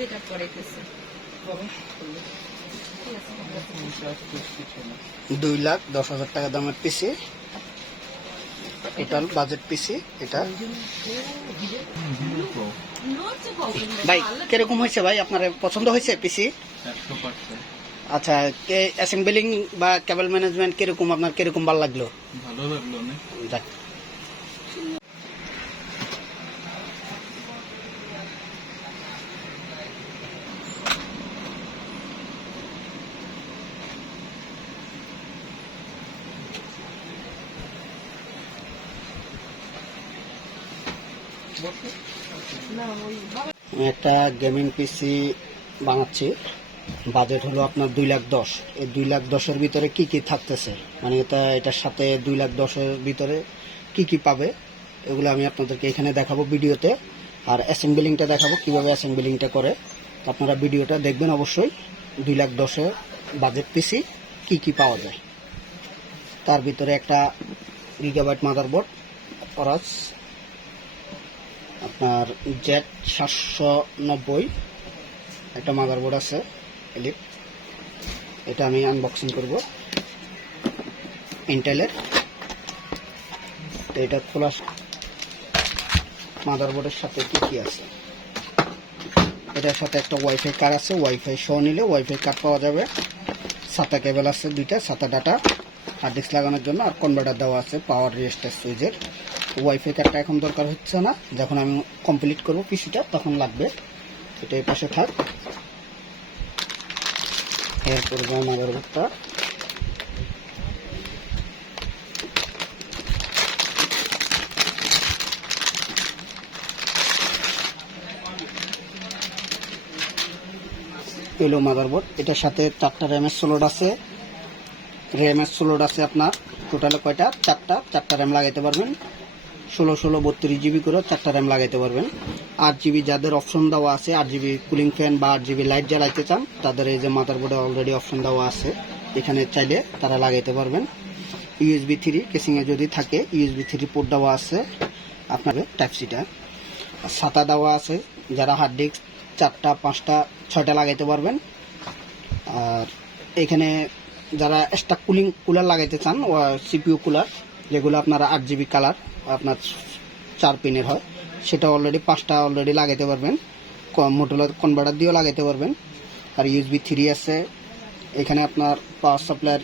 যেটা করাইতেছে 2,10,000 টাকা দামের পিসি, টোটাল বাজেট পিসি এটা। ভাই কিরকম হয়েছে ভাই, আপনার পছন্দ হয়েছে পিসি? আচ্ছা, অ্যাসেম্বলিং বা কেবল ম্যানেজমেন্ট কিরকম, আপনার কিরকম ভালো লাগলো? ভালো লাগলো না। যাক, আমি একটা গেমিং পিসি বানাচ্ছি। বাজেট হলো আপনার 2,10,000। এই 2,10,000-এর ভিতরে কি কি থাকতেছে, মানে এটার সাথে 2,10,000-এর ভিতরে কি কি পাবে, এগুলো আমি আপনাদেরকে এখানে দেখাবো ভিডিওতে। আর অ্যাসেম্বলিংটা দেখাবো কিভাবে অ্যাসেম্বলিংটা করে। আপনারা ভিডিওটা দেখবেন অবশ্যই। 2,10,000-এর বাজেট পিসি কি কি পাওয়া যায়। তার ভিতরে একটা গিগাবাইট মাদারবোর্ড, অরাস আপনার Z790 একটা মাদারবোর্ড আছে এলিট, এটা আমি আনবক্সিং করব ইন্টেলের। তো এটা খোলা মাদারবোর্ডের সাথে কি কি আছে, এটার সাথে একটা ওয়াইফাই কার্ড আছে, ওয়াইফাই সহ নিলে ওয়াইফাই কার্ড পাওয়া যাবে। সাতা কেবল আছে দুইটা, সাতা ডাটা হার্ড ডিস্ক লাগানোর জন্য, আর কনভার্টার দেওয়া আছে পাওয়ার রেজিস্টার সুইচের। ওয়াইফাই কার্ডটা এখন দরকার হচ্ছে না, যখন আমি কমপ্লিট করব পিসিটা তখন লাগবে। এটা এই পাশে থাক। এরপর যাই মাদারবোর্ডটা, এলো মাদারবোর্ড। এটার সাথে 4টা র্যামের স্লট আছে, আপনার টোটালে কয়টা, 4টা র্যাম লাগাইতে পারবেন। 16 32 জিবি করে 4টা র্যাম লাগাইতে পারবেন। 8 জিবি যাদের অপশন দেওয়া আছে, 8 জিবি কুলিং ফ্যান বা 8 জিবি লাইট জ্বালাইতে চান, তাদের এই যে মাদারবোর্ডে অলরেডি অপশন দেওয়া আছে, এখানে চাইলে তারা লাগাইতে পারবেন। USB 3 কেসিংয়ে যদি থাকে, USB 3 পোর্ট দেওয়া আছে আপনাদের টাইপ সিটা। সাতা দেওয়া আছে, যারা হার্ড ডিস্ক 4টা 5টা 6টা লাগাইতে পারবেন। আর এখানে যারা এক্সট্রা কুলার লাগাইতে চান, CPU কুলার, যেগুলো আপনারা 8 জিবি কালার আপনার 4 পিনের হয়, সেটা অলরেডি 5টা অলরেডি লাগাইতে পারবেন। মোটরলার কনভার্টার দিয়েও লাগাইতে পারবেন। আর USB 3 আছে, এখানে আপনার পাওয়ার সাপ্লাইয়ের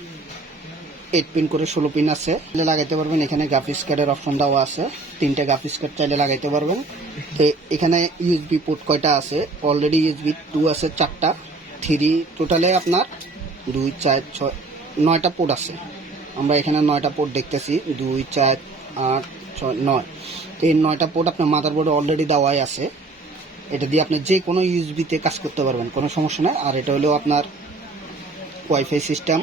8 পিন করে 16 পিন আছে, লাগাইতে পারবেন। এখানে গ্রাফিক্স কার্ডের অপশন দেওয়া আছে, 3টে গ্রাফিক্স কার্ড চাইলে লাগাইতে পারবেন। তো এখানে USB পোর্ট কয়টা আছে, অলরেডি USB 2 আছে 4টা, 3 টোটালে আপনার 2 4 6 9টা পোর্ট আছে। আমরা এখানে 9টা পোর্ট দেখতেছি, 2 4 8 6 9। তো এই 9টা পোর্ট আপনার মাদারবোর্ডে অলরেডি দেওয়াই আছে। এটা দিয়ে আপনি যে কোনো ইউএসবিতে কাজ করতে পারবেন, কোনো সমস্যা নেই। আর এটা হলো আপনার ওয়াইফাই সিস্টেম,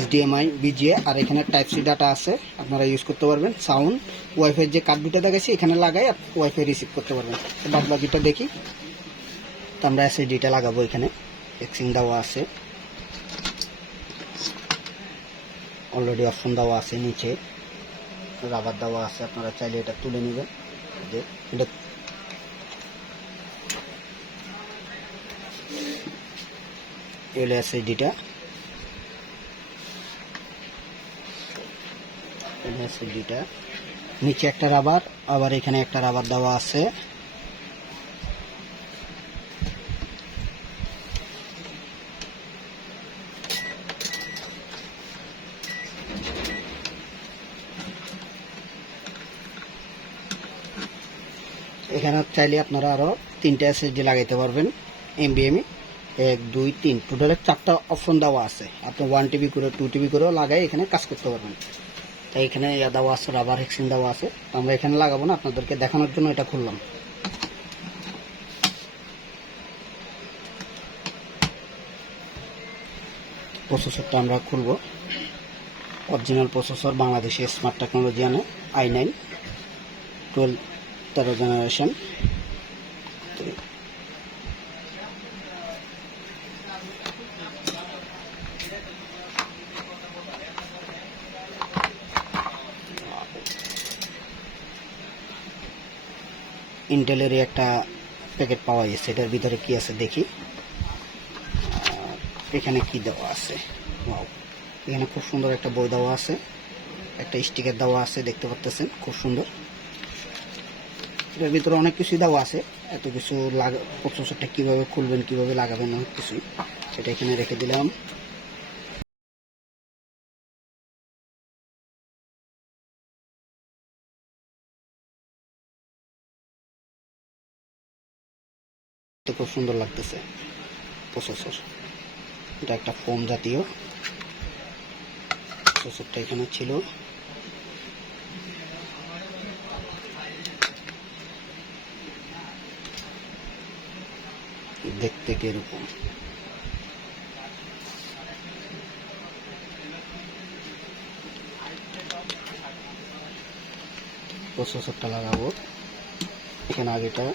HDMI BGA, আর এখানে টাইপ সি ডাটা আছে, আপনারা ইউজ করতে পারবেন। সাউন্ড ওয়াইফাই যে কার্ড দুটো দেখাচ্ছি এখানে লাগাই ওয়াইফাই রিসিভ করতে পারবেন। বাদ বাকিটা দেখি। তো আমরা SSDটা লাগাবো, এখানে এক্সিং দেওয়া আছে, অলরেডি অপশন দেওয়া আছে, নিচে রাবার দেওয়া আছে, আপনারা চাইলে এটা তুলে নেবেন। এটা এলো SSDটা, নিচে একটা রাবার, আবার এখানে একটা রাবার দেওয়া আছে। এখানে চাইলে আপনারা আরো 3টা SSD লাগাইতে পারবেন, NVMe 1 2 3, টোটালে 4টা অপশন দেওয়া আছে। আপনি 1 TB করে 2 TB করেও লাগাই এখানে কাজ করতে পারবেন। তাই এখানে দেওয়া আছে, রাবার হেক্সিন দেওয়া আছে। আমরা এখানে লাগাবো না, আপনাদেরকে দেখানোর জন্য এটা খুললাম। প্রসেসরটা আমরা খুলবো, অরিজিনাল প্রসেসর, বাংলাদেশে স্মার্ট টেকনোলজি আনে i9 13 জেনারেশন। ইন্টেলের একটা প্যাকেট পাওয়া গেছে। এটার ভিতরে কি আছে দেখি। এখানে কি দেওয়া আছে, ওয়াও, এখানে খুব সুন্দর একটা বই দেওয়া আছে, একটা স্টিকার দেওয়া আছে, দেখতে পাচ্ছেন খুব সুন্দর। এটার ভিতরে অনেক কিছুই দেওয়া আছে, এত কিছু প্রসেসরটা কীভাবে খুলবেন কীভাবে লাগাবেন অনেক কিছুই। এটা এখানে রেখে দিলাম। খুব সুন্দর লাগতেছে প্রসেসর। এটা একটা ফোম জাতীয় প্রসেসরটা এখানে ছিল। দেখতে কিরকম, প্রসেসরটা লাগাবো এখানে। আগেটা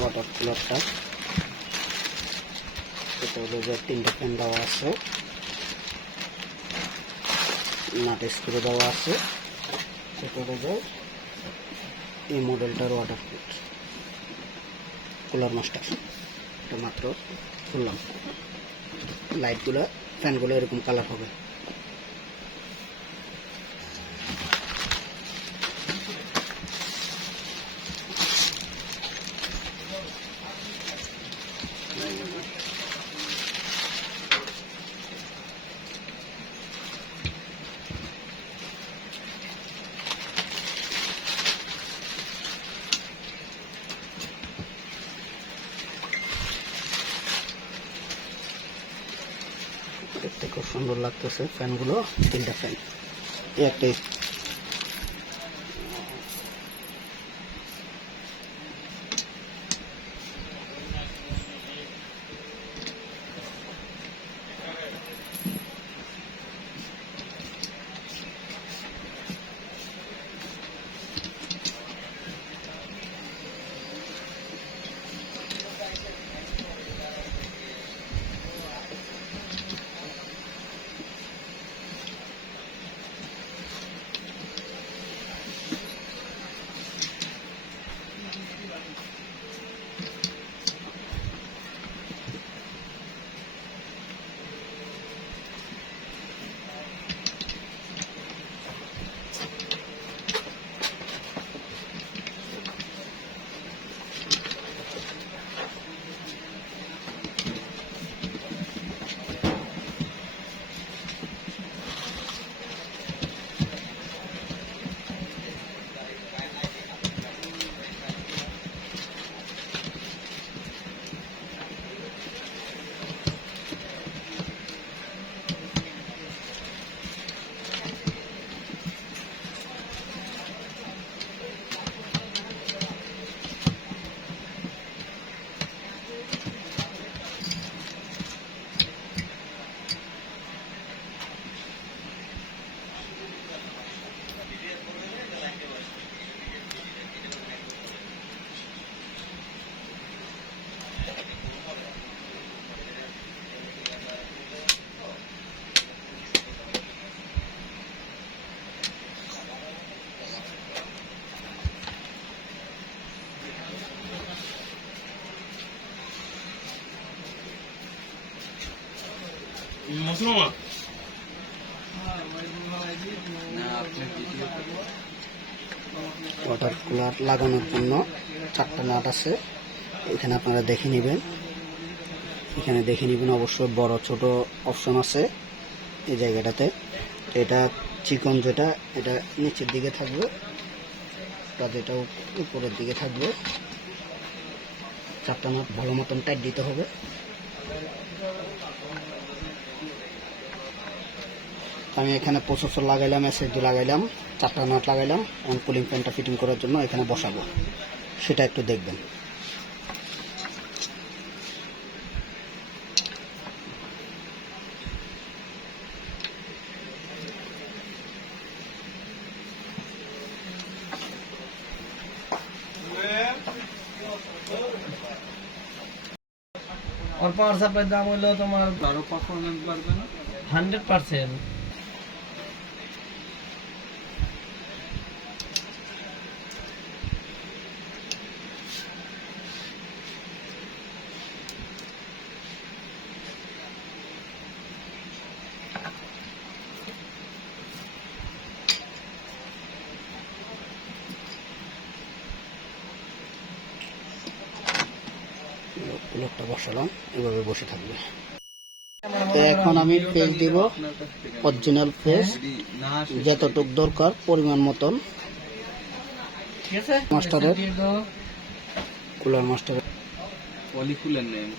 ওয়াটার কুলারটা, এটা হলো যে 3টে ফ্যান দেওয়া আছে, নাট স্ক্রু দেওয়া আছে। এটা হলো যে এই মডেলটার ওয়াটার কুলার মাস্টার। এটা মাত্র খুললাম। লাইটগুলো ফ্যানগুলো এরকম কালার হবে। দেখতে খুব সুন্দর লাগতেছে ফ্যানগুলো, 3টা ফ্যান। একটা ওয়াটার কুলার লাগানোর জন্য 4টা নাট আছে। এখানে আপনারা দেখে নেবেন, এখানে দেখে নেবেন অবশ্যই বড় ছোট অপশন আছে এই জায়গাটাতে। এটা চিকন যেটা, এটা নিচের দিকে থাকবে, যেটা উপরের দিকে থাকবে। 4টা নাট ভালো মতন টাইট দিতে হবে। আমি এখানে প্রসেসর লাগাইলাম, এসএসডি লাগাইলাম, 4টা নাট লাগাইলাম। এখন কুলিং ফ্যানটা ফিটিং করার জন্য এখানে বসাবো, সেটা একটু দেখবেন। আর পাওয়ার সাপ্লাই দাম হইলো তোমার আরো পারফরম্যান্স বাড়বে না 100%। প্লগটা বসালাম, এভাবে বসে থাকবে। তো এখন আমি ফেস দিব, অরিজিনাল ফেস যতটুক দরকার পরিমাণ মতন। ঠিক আছে, মাস্টারের কুলার মাস্টারের পলিকুলার নেই না,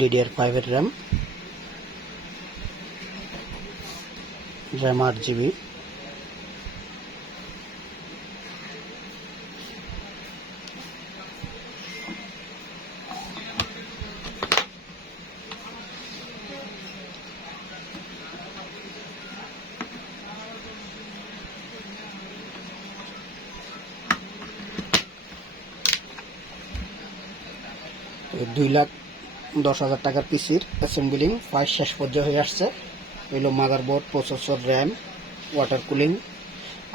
DDR5 এর র্যাম 8 GB। তো 2,10,000 টাকার পিসির অ্যাসেম্বলিং প্রায় শেষ পর্যায়ে হয়ে আসছে। হইল motherboard, processor, RAM, water cooling,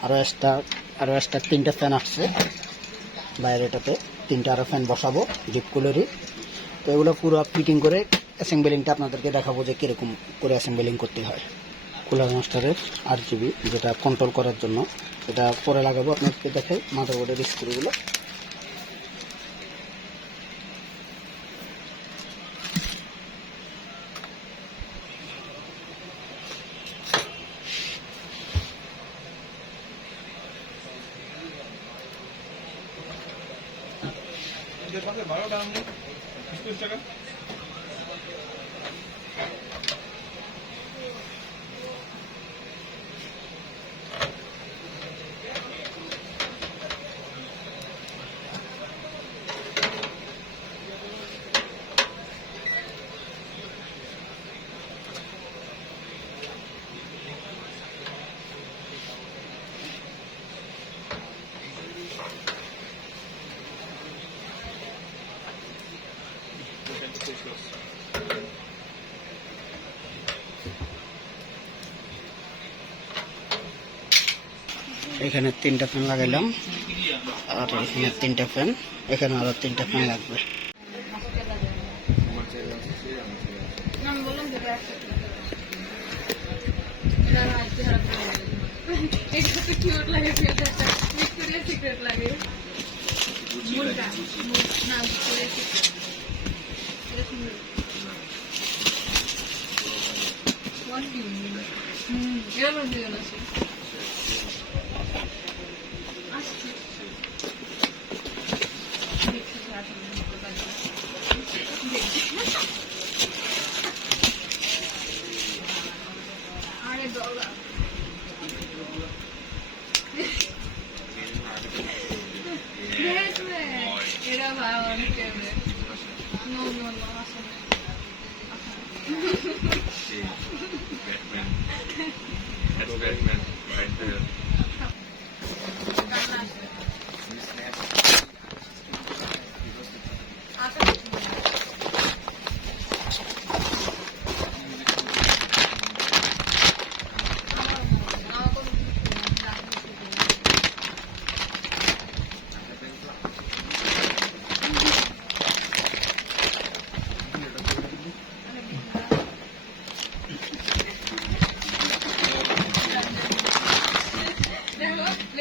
আরও এক্সট্রা 3টা ফ্যান আসছে বাইরে। এটাতে 3টা আরও ফ্যান বসাবো ডিপ কুলারই। তো এগুলো পুরো ফিটিং করে অ্যাসেম্বলিংটা আপনাদেরকে দেখাবো যে কীরকম করে অ্যাসেম্বলিং করতে হয়। কুলার মাস্টারের 8 GB, যেটা কন্ট্রোল করার জন্য, এটা পরে লাগাবো। আপনাদেরকে দেখাই মাদারবোর্ডের স্ক্রুগুলো। এখানে 3টা ফ্যান লাগাইলাম, আর এখানে 3টা ফ্যান, এখানে আরো 3টা ফ্যান লাগবে। Era va, no, no, no, Batman. That's Batman right there.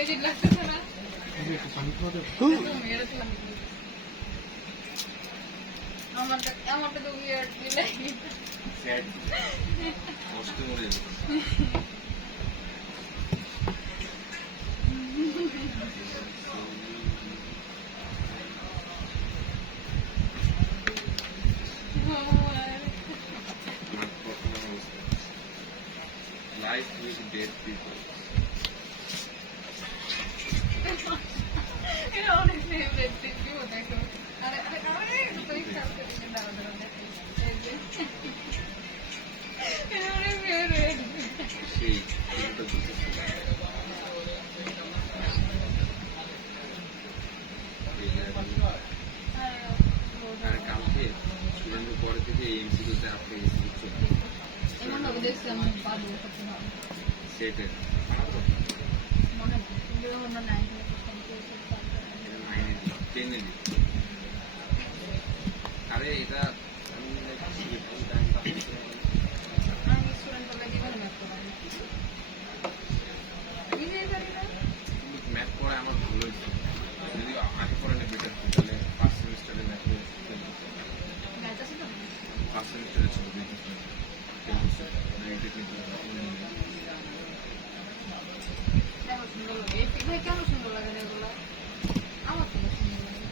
যে লাগতেছে না হুম। তুমি এটা তো আমারটা তো উইয়ার্ড লাগে Sad. কষ্ট করে আমার প্রথম অবস্থা লাইফ উইথ ডেড পিপল এটা অনেক ফেভারিট ভিডিও দেখো আরে আরে আরে তো এই কালকে দিন দাঁড়া দাঁড়া দেখো এই যে এটা অনেক ফেভারিট সেই ফিল্মটা দেখেছি আর কালকে স্টুডেন্টের পরে থেকে এমসিকিউতে আপনি বুঝছো এমন হবে দেখছিলাম পাবো সত্যি ভালো সেটের মনে কিন্তু অন্য নাই টেনে দিই আরে এটা আমি আমি স্টুডেন্ট বলে জীবনে ম্যাথ করাই নিজেই পারি না ম্যাথ পড়ে আমার ভালো হয়েছে যদি আগে পড়ে না বেটার তাহলে ফার্স্ট সেমিস্টারে ম্যাথ ম্যাথ আছে তো ফার্স্ট সেমিস্টারে ছিল দেখো সুন্দর লাগে এই ভাই কেন সুন্দর লাগে না এগুলো আমার তো সুন্দর লাগে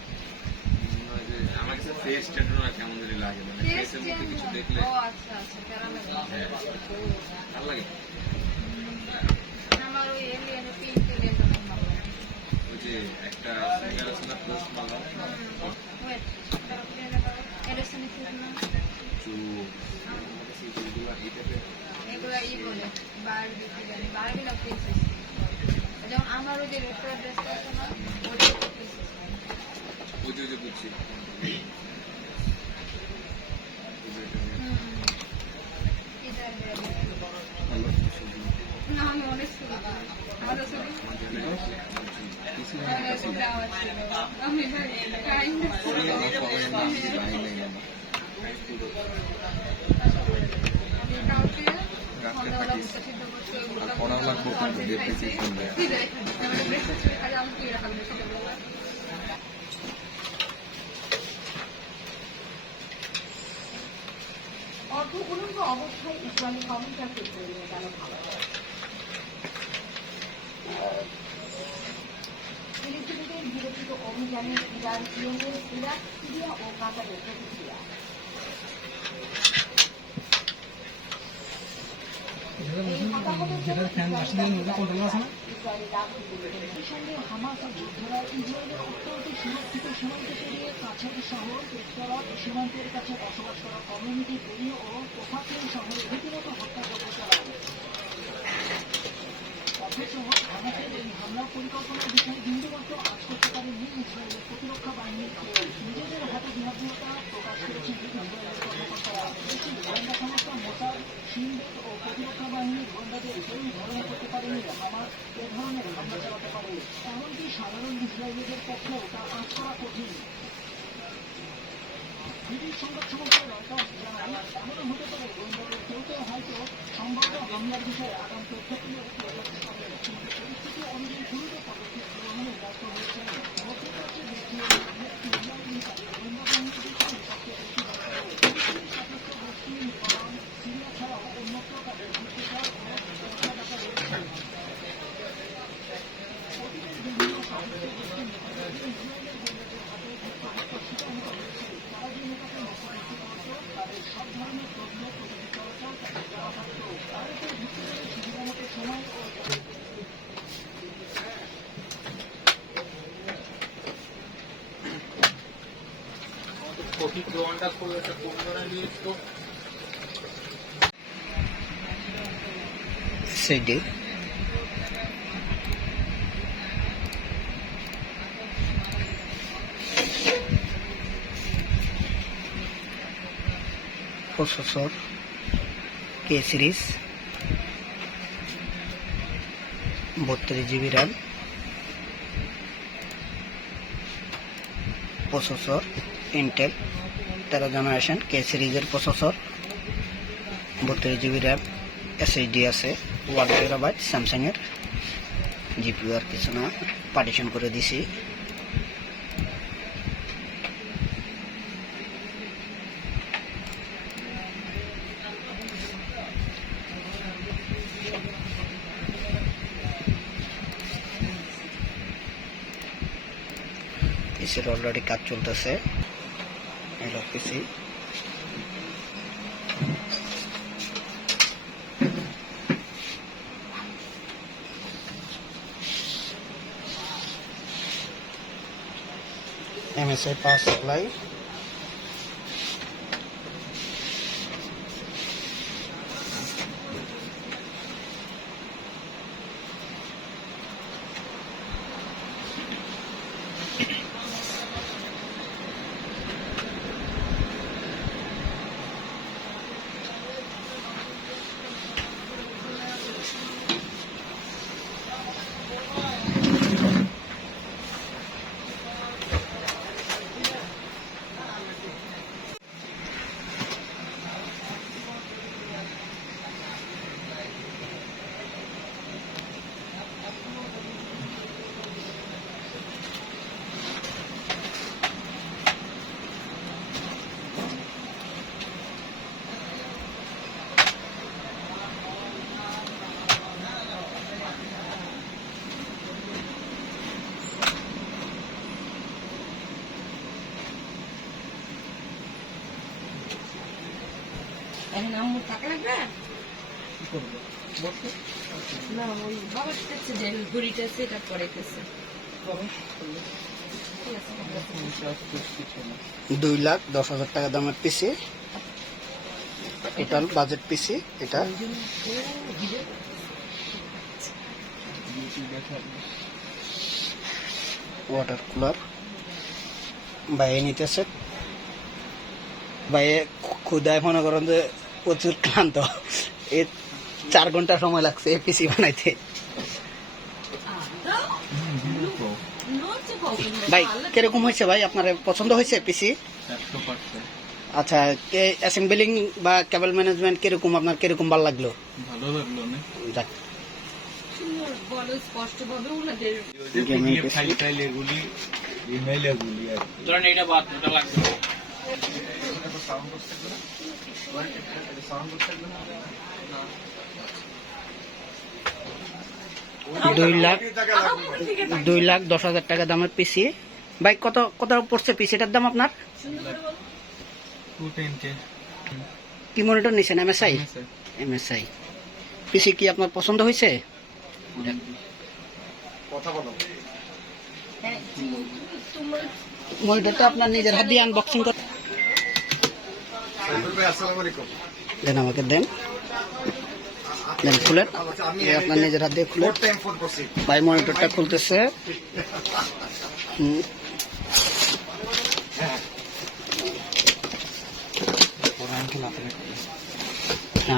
আমার কাছে ফেস ট্যাটু না কেমন জানি লাগে মানে ফেসের মধ্যে কিছু দেখলে ও আচ্ছা আচ্ছা কেন লাগে হ্যাঁ ভালো লাগে আমার ওই এলিয়েনের পিঙ্ক এলিয়েনটা অনেক ভালো লাগে ওই যে একটা সিঙ্গার আছে না পোস্ট মালা ওয়েট এটা শুনে কি না চু আমার কাছে এই চুলগুলো এই টাইপের এগুলো ই বলে বারবি কি জানি বারবি না প্রিন্সেস যেমন আমার ওই যে রেস্টুরেন্ট ড্রেসটা আছে না ওটা প্রিন্সেস ওই যে বুঝছি না আমি অনেক শুরু ভালো শুরু আমি কাইন্ড পড়া লাগবো কিন্তু দেখতেছি শুনবে অর্থ অবস্থায় ইসলামী কমিউনিটাকে তৈরি কেন ভালো ফিলিস্তিনিদের বিরোধিত অভিযানে ইরান ইয়েমেন ইরাক সিরিয়া ও কাতারের প্রতিক্রিয়া এই হতাহতের জন্য ইসরায়েলি রাজনীতির সঙ্গে হামাস ও যোদ্ধারা ইসরায়েলের অত্যন্ত সুরক্ষিত সীমান্ত পেরিয়ে কাছের শহর পেট্রোল সীমান্তের কাছে বসবাস করা কমিউনিটি পেরিয়ে ও তোফাকের শহরে রীতিমতো হত্যাযজ্ঞ চালানো অথচ হামাসের এই হামলার পরিকল্পনার বিষয়ে বিন্দুমাত্র আজ করতে পারেনি ইসরায়েলের প্রতিরক্ষা বাহিনীর নিজেদের হাতে বিনাগ্রতা প্রকাশ করেছেন ইসরায়েলের কর্মকর্তারা দেশের গোয়েন্দা সংস্থা মোসাদ সিনবেদ ও প্রতিরক্ষা বাহিনীর গোয়েন্দাদের কেউই ধারণা করতে পারেনি হামাস এ ধরনের হামলা চালাতে পারে এমনকি সাধারণ ইসরায়েলিদের পক্ষেও তা আঁচ করা কঠিন ব্রিটিশ সংবাদ সংস্থা রয়টার্স জানায় এমনও হতে পারে গোয়েন্দাদের কেউ কেউ হয়তো সম্ভাব্য হামলার বিষয়ে আগাম তথ্য পেলে কিন্তু পরিস্থিতি অনুযায়ী দ্রুত পদক্ষেপ গ্রহণে ব্যর্থ হয়েছেন মধ্যপ্রাচ্যের দেশীয় গোয়েন্দা বাহিনীর বিষয়ে সবচেয়ে বেশি সশস্ত্র গোষ্ঠী ইরান সিরিয়া ছাড়াও অন্যত্র তাদের গুপ্তচর ও সুরক্ষা ডাকা রয়েছে অতীতের বিভিন্ন সশস্ত্র গোষ্ঠী নেতাদের ইসরায়েলের গোয়েন্দাদের হাতে শিকার হয়েছে তারা যে নেতাকে মুখোমুখি করত তাদের সব ধরনের তথ্য প্রতিটি চলাচল তাদের দেওয়া থাকত তার উপর ভিত্তি করে সুবিধা মতো সময় ও সেটি processor K series 32 GB RAM processor Intel 13 generation K সিরিজের প্রসেসর 32 GB RAM SSD আছে 1 TB স্যামসাং এর জিপিইউ আর কিছু না, পার্টিশন করে দিছি। পিসির অলরেডি কাজ চলতেছে। Hello PC, MSI power supply, এখন আম্মু টাকা লাগবে না, ওই বাবার কাছে যে ঘড়িটা সেটা করাইতেছে। 2,10,000 টাকা দামের পিসি, টোটাল বাজেট পিসি এটা। ওয়াটার কুলার বাইরে নিতেছে। বাইরে ক্ষুদায় মনে করেন যে প্রচুর ক্লান্ত, 4 ঘন্টা সময় লাগছে এই পিসি বানাইতে। ভাই কিরকম হয়েছে ভাই, আপনার পছন্দ হয়েছে পিসি? আচ্ছা, অ্যাসেম্বলিং বা কেবল ম্যানেজমেন্ট কিরকম, আপনার কিরকম ভালো লাগলো? ভালো লাগলো না, যাক, বলো স্পষ্ট ভাবে ওনাদের গেমিং পিসি। ফাইল এগুলি ইমেইল এগুলি আর ধরেন এটা বাদ, ওটা লাগবে না। দুই লাখ 10,000 টাকা দামের পিসি। ভাই কত কত পড়ছে পিসিটার দাম আপনার? 210K। কি মনিটর নিছেন? MSI? MSI পিসি কি আপনার পছন্দ হয়েছে? তোমার মনিটরটা আপনার নিজের হাত দিয়ে আনবক্সিং করে দেন, আমাকে দেন, দেন খুলেন, আপনার নিজের হাত দিয়ে খুলেন। ভাই মনিটরটা খুলতেছে।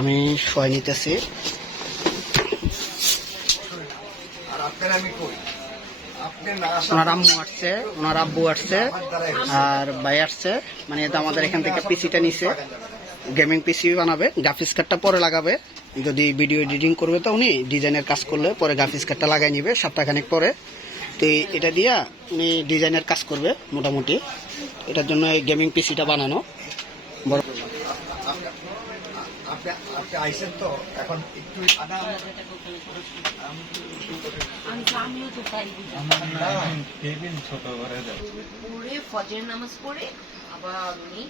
আমি সয় নিতেছি। ওনার আম্মু আসছে, ওনার আব্বু আসছে, আর ভাই আসছে। মানে এটা আমাদের এখান থেকে পিসিটা নিছে, গেমিং পিসি বানাবে। গ্রাফিক্স কার্ডটা পরে লাগাবে, যদি ভিডিও এডিটিং করবে তো উনি ডিজাইনের কাজ করলে পরে গ্রাফিক্স কার্ডটা লাগাই নিবে সপ্তাহখানেক পরে। তো এটা দিয়া উনি ডিজাইনের কাজ করবে মোটামুটি। এটার জন্য এই গেমিং পিসিটা বানানো। বড় আমিও তো তাই কেবিন ছোট করে দাও। পড়ে ফজরের নামাজ পড়ে আবার উনি